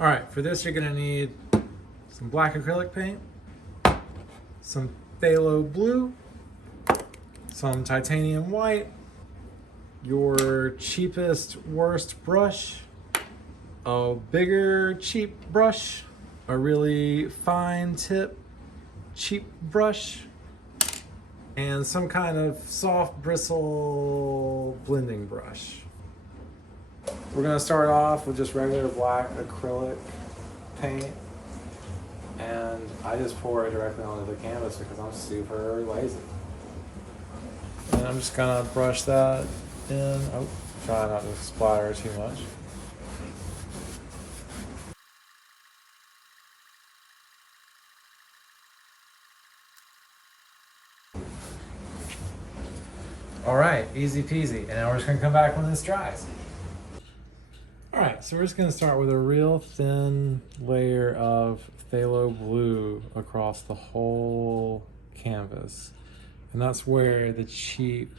All right, for this you're gonna need some black acrylic paint, some phthalo blue, some titanium white, your cheapest, worst brush, a bigger, cheap brush, a really fine tip, cheap brush, and some kind of soft bristle blending brush. We're gonna start off with just regular black acrylic paint, and I just pour it directly onto the canvas because I'm super lazy. And I'm just gonna brush that in. Oh, try not to splatter too much. All right, easy peasy. And now we're just gonna come back when this dries. All right, so we're just gonna start with a real thin layer of phthalo blue across the whole canvas. And that's where the cheap,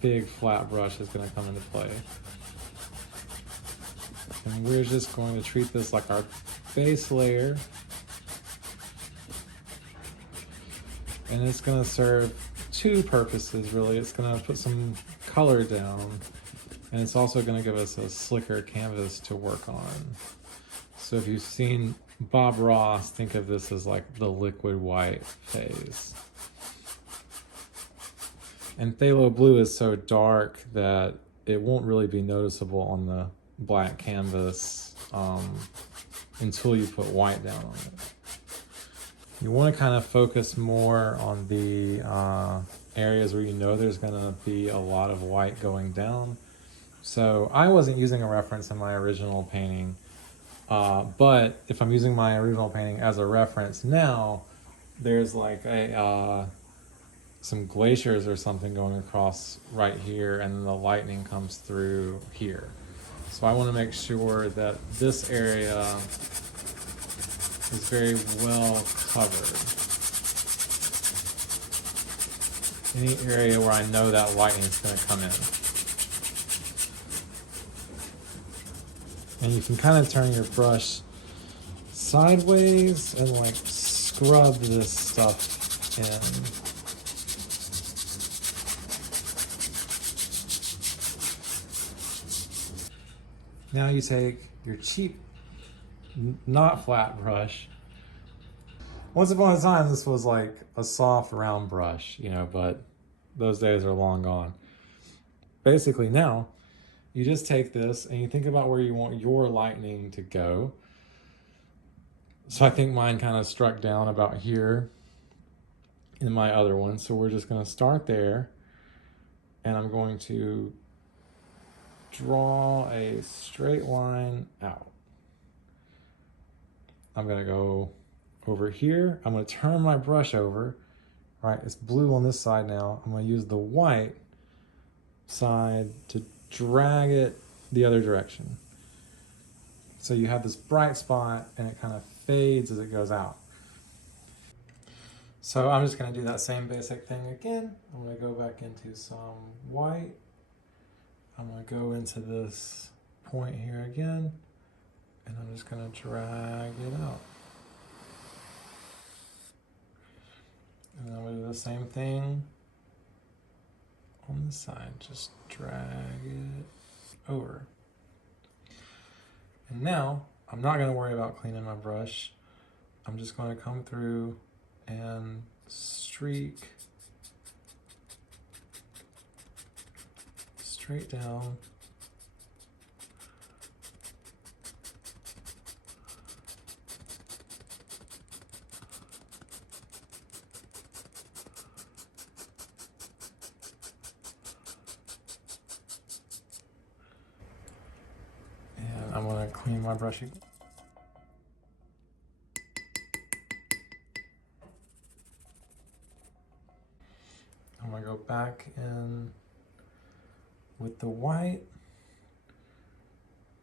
big flat brush is gonna come into play. And we're just going to treat this like our base layer. And it's gonna serve two purposes really. It's gonna put some color down, and it's also gonna give us a slicker canvas to work on. So if you've seen Bob Ross, think of this as like the liquid white phase. And phthalo blue is so dark that it won't really be noticeable on the black canvas until you put white down on it. You want to kind of focus more on the areas where you know there's going to be a lot of white going down. So I wasn't using a reference in my original painting, but if I'm using my original painting as a reference now, there's like some glaciers or something going across right here, and then the lightning comes through here. So I want to make sure that this area is very well covered. Any area where I know that lightning is going to come in. And you can kind of turn your brush sideways and like scrub this stuff in. Now you take your cheap, not flat brush. Once upon a time, this was like a soft round brush, you know, but those days are long gone. Basically now, you just take this and you think about where you want your lightning to go. So I think mine kind of struck down about here in my other one. So we're just gonna start there, and I'm going to draw a straight line out. I'm gonna go over here. I'm gonna turn my brush over. All right, it's blue on this side now. I'm gonna use the white side to drag it the other direction. So you have this bright spot and it kind of fades as it goes out. So I'm just gonna do that same basic thing again. I'm gonna go back into some white. I'm gonna go into this point here again, and I'm just gonna drag it out. And then I'm gonna do the same thing on this side, just drag it over. And now, I'm not gonna worry about cleaning my brush. I'm just gonna come through and streak straight down. And I'm gonna clean my brush again. I'm gonna go back in with the white,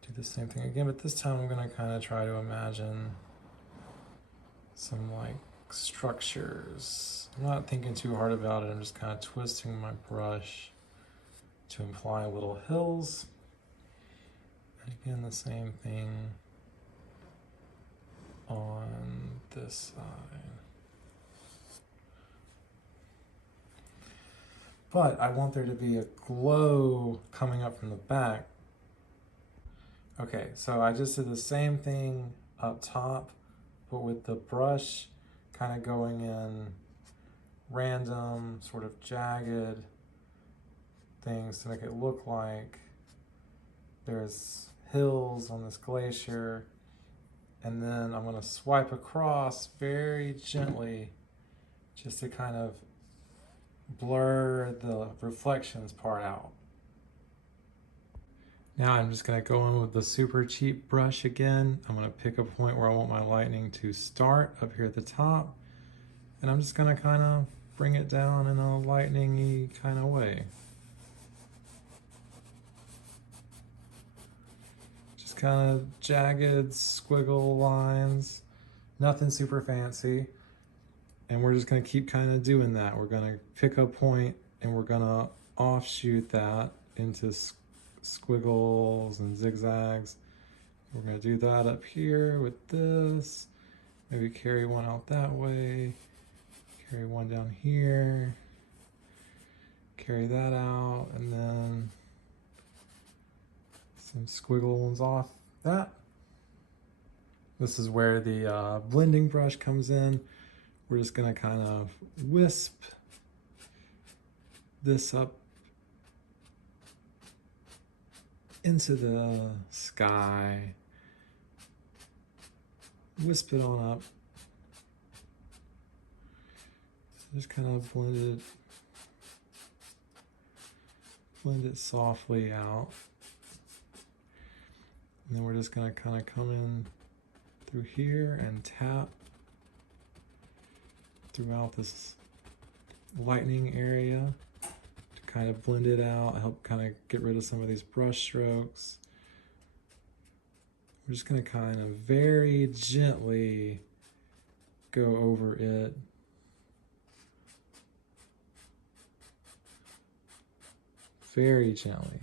do the same thing again, but this time I'm gonna kind of try to imagine some like structures. I'm not thinking too hard about it, I'm just kind of twisting my brush to imply little hills. And again, the same thing on this side. But I want there to be a glow coming up from the back. Okay, so I just did the same thing up top, but with the brush kind of going in random, sort of jagged things to make it look like there's hills on this glacier. And then I'm gonna swipe across very gently just to kind of blur the reflections part out. Now I'm just gonna go in with the super cheap brush again. I'm gonna pick a point where I want my lightning to start up here at the top. And I'm just gonna kind of bring it down in a lightning-y kind of way. Just kind of jagged squiggle lines, nothing super fancy. And we're just gonna keep kind of doing that. We're gonna pick a point and we're gonna offshoot that into squiggles and zigzags. We're gonna do that up here with this. Maybe carry one out that way. Carry one down here. Carry that out, and then some squiggle ones off that. This is where the blending brush comes in. We're just gonna kind of wisp this up into the sky. Wisp it on up. Just kind of blend it softly out. And then we're just gonna kind of come in through here and tap throughout this lightning area to kind of blend it out, help kind of get rid of some of these brush strokes. We're just gonna kind of very gently go over it. Very gently.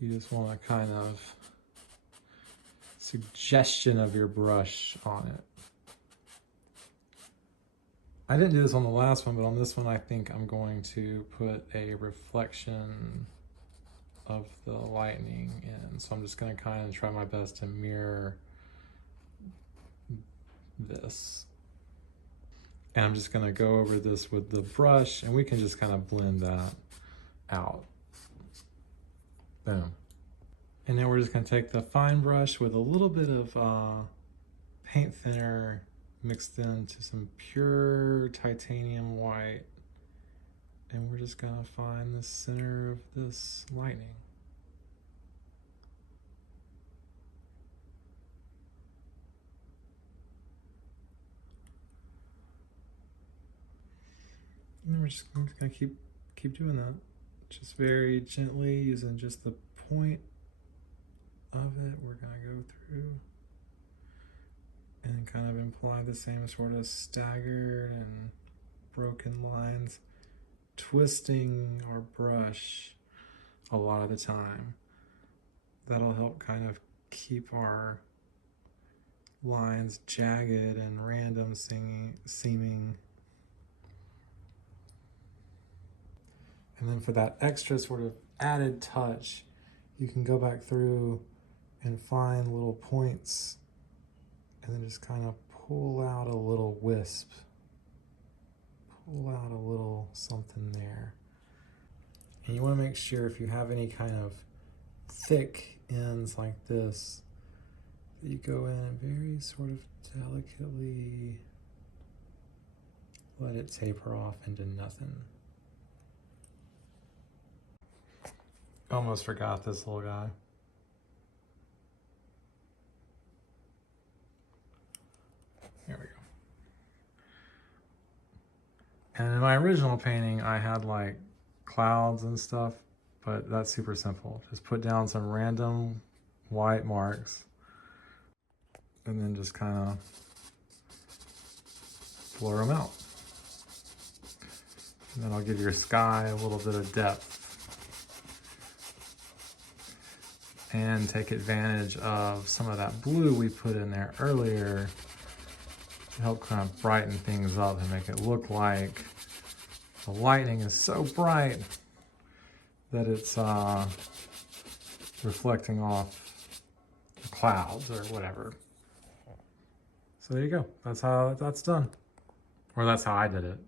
You just want a kind of suggestion of your brush on it. I didn't do this on the last one, but on this one I think I'm going to put a reflection of the lightning in. So I'm just going to kind of try my best to mirror this. And I'm just going to go over this with the brush and we can just kind of blend that out. Boom. And then we're just going to take the fine brush with a little bit of paint thinner mixed into some pure titanium white. And we're just going to find the center of this lightning. And then we're just going to keep doing that. Just very gently using just the point of it. We're going to go through and kind of imply the same sort of staggered and broken lines, twisting our brush a lot of the time. That'll help kind of keep our lines jagged and random seeming. And then for that extra sort of added touch, you can go back through and find little points and then just kind of pull out a little wisp. Pull out a little something there. And you want to make sure if you have any kind of thick ends like this, that you go in and very sort of delicately let it taper off into nothing. Almost forgot this little guy. There we go. And in my original painting, I had like clouds and stuff, but that's super simple. Just put down some random white marks and then just kind of blur them out. And then I'll give your sky a little bit of depth. and take advantage of some of that blue we put in there earlier to help kind of brighten things up and make it look like the lightning is so bright that it's reflecting off the clouds or whatever. So there you go. That's how that's done. Or that's how I did it.